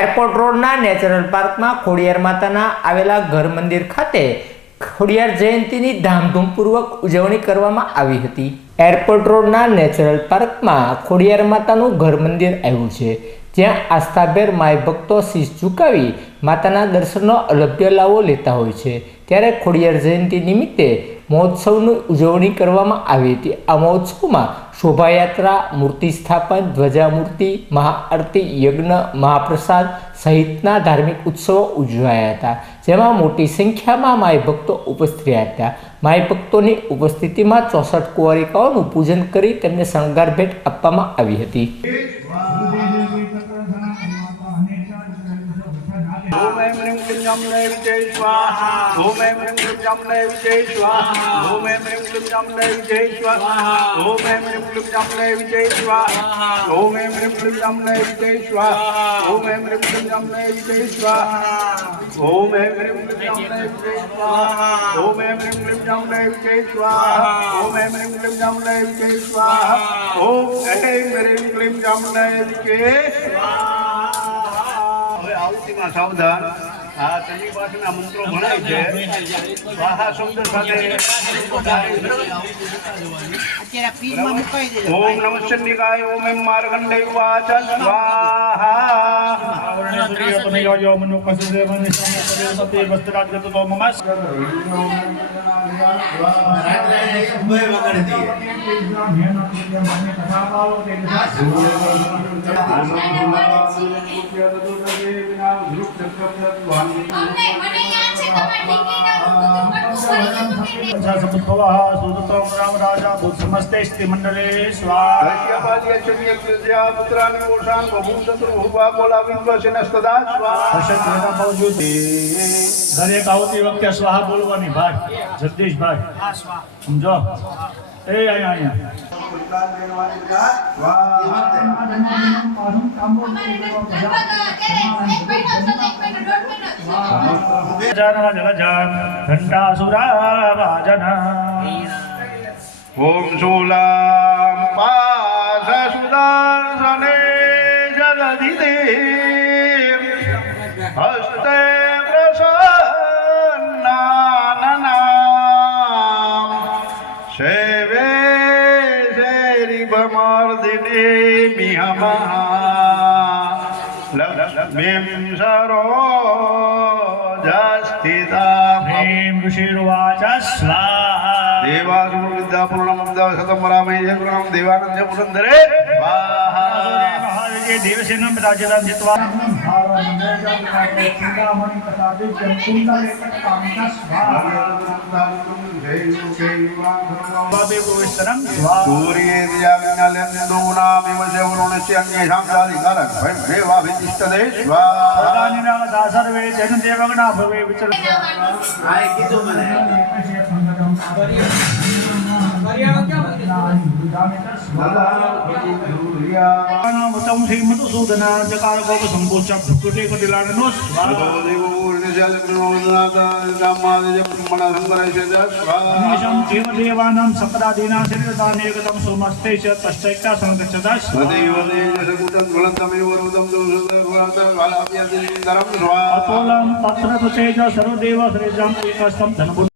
Airport રોડના natural પાર્કમાં ખોડિયાર માતાના આવેલા ઘર મંદિર ખાતે ખોડિયાર જયંતીની ધામધૂમપૂર્વક ઉજવણી કરવામાં આવી હતી. એરપોર્ટ રોડના નેચરલ પાર્કમાં ખોડિયાર માતાનું ઘર મંદિર આવ્યું છે. જ્યાં આસ્થાભેર માય ભક્તો શીશ ઝુકાવી માતાના દર્શનનો અલભ્ય લાવો લેતા હોય છે. ત્યારે ખોડિયાર જયંતી નિમિત્તે મહોત્સવની ઉજવણી કરવામાં આવી હતી. આ મહોત્સવમાં શોભાયાત્રા, મૂર્તિ સ્થાપન, ધ્વજામૂર્તિ, મહાઆરતી, યજ્ઞ, મહાપ્રસાદ સહિતના ધાર્મિક ઉત્સવો ઉજવાયા હતા, જેમાં મોટી સંખ્યામાં માય ભક્તો ઉપસ્થિત હતા. માય ભક્તોની ઉપસ્થિતિમાં ચોસઠ કુંવારિકાઓનું પૂજન કરી તેમને શણગાર ભેટ આપવામાં આવી હતી. ઓમ રીમ ક્લીમ જામલે વિજય સ્વાહા ઓમ એમ રીમ ક્લીમ જામલે વિજય સ્વાહા ઓમ એમ રીમ ક્લીમ જામલે વિજય સ્વાહા ઓમ એમ રીમ ક્લીમ જામલે વિજય સ્વાહા ઓમ એમ રીમ ક્લીમ જામલે વિજય સ્વાહા ઓમ એમ રીમ ક્લીમ જામલે વિજય સ્વાહા ઓમ એમ રીમ ક્લીમ જામલે વિજય સ્વાહા ઓમ એમ રીમ ક્લીમ જામલે વિજય સ્વાહા ઓમ એમ રીમ ક્લીમ જામલે વિજય સ્વાહા ઓમ એમ રીમ ક્લીમ જામલે વિજય હવે આવતીમાં સાવધાન. આ તેની પાસેના મંત્રો ભણાય છે. સ્વાહા શબ્દ સાથે ઓમ નમઃ શનિકાય ઓમ એમ માર્ગંડે પનૈયોમનો પશુદેવન સતે વસ્ત્રાજ ગતો મમાસ રાત્રે રામ રાજા ભૂત સમસ્તે સ્થિતિ મંડલે સ્વાહા બાલ્ય ચન્ય કૃત્યા પુત્રાન મોષાન બહુ શત્રુ ભૂવા બોલા દરેક આવતી વખતે સ્વાહા બોલવાની ભાઈ જગદીશભાઈ હા સમજો એ અહીંયા गजाननजलज घण्टासुराभाजन ॐ शूलां पाशसुदासने जलधिते हस्ते प्रसन्नानना सेवे शेरिभमर्दिने मिहमः लक्ष्मीं सरो ऋषिर्वाच स्वाहा देवासुरविद्यापूर्णमुद्दा शतं रामैः गुरुणं देवानन्दपुरन्दरे स्वाहा ರಾಜ್ಯ ದೇವಸೇನಾ ರಾಜ್ಯದ ಜಿತ್ವಾ ಸರ್ವೇ ಜನ ದೇವಗಣ ಭವೇ ವಿಚಲ ಆಯ್ತು ಮನೆ मतं श्री मधुसूदना चकार गोप संपूर्ण कुटे कटिलानो स्वाहा देवो ऊर्जल कृणोदनादा नामादय ब्रह्मण संगरय स्वाहा निशं जीव देवानां सकदा दीना शरीरदान एकदम सोमस्ते च तस्यैका संगच्छदा देव देव सकुतं गुलन्तमेव रुदं दुसुदर्वान्तं वालाभ्यादिन्दरं स्वाहा अतोलं तत्र तुतेज सर्वदेव श्रीजां एकस्तं धनपुत्र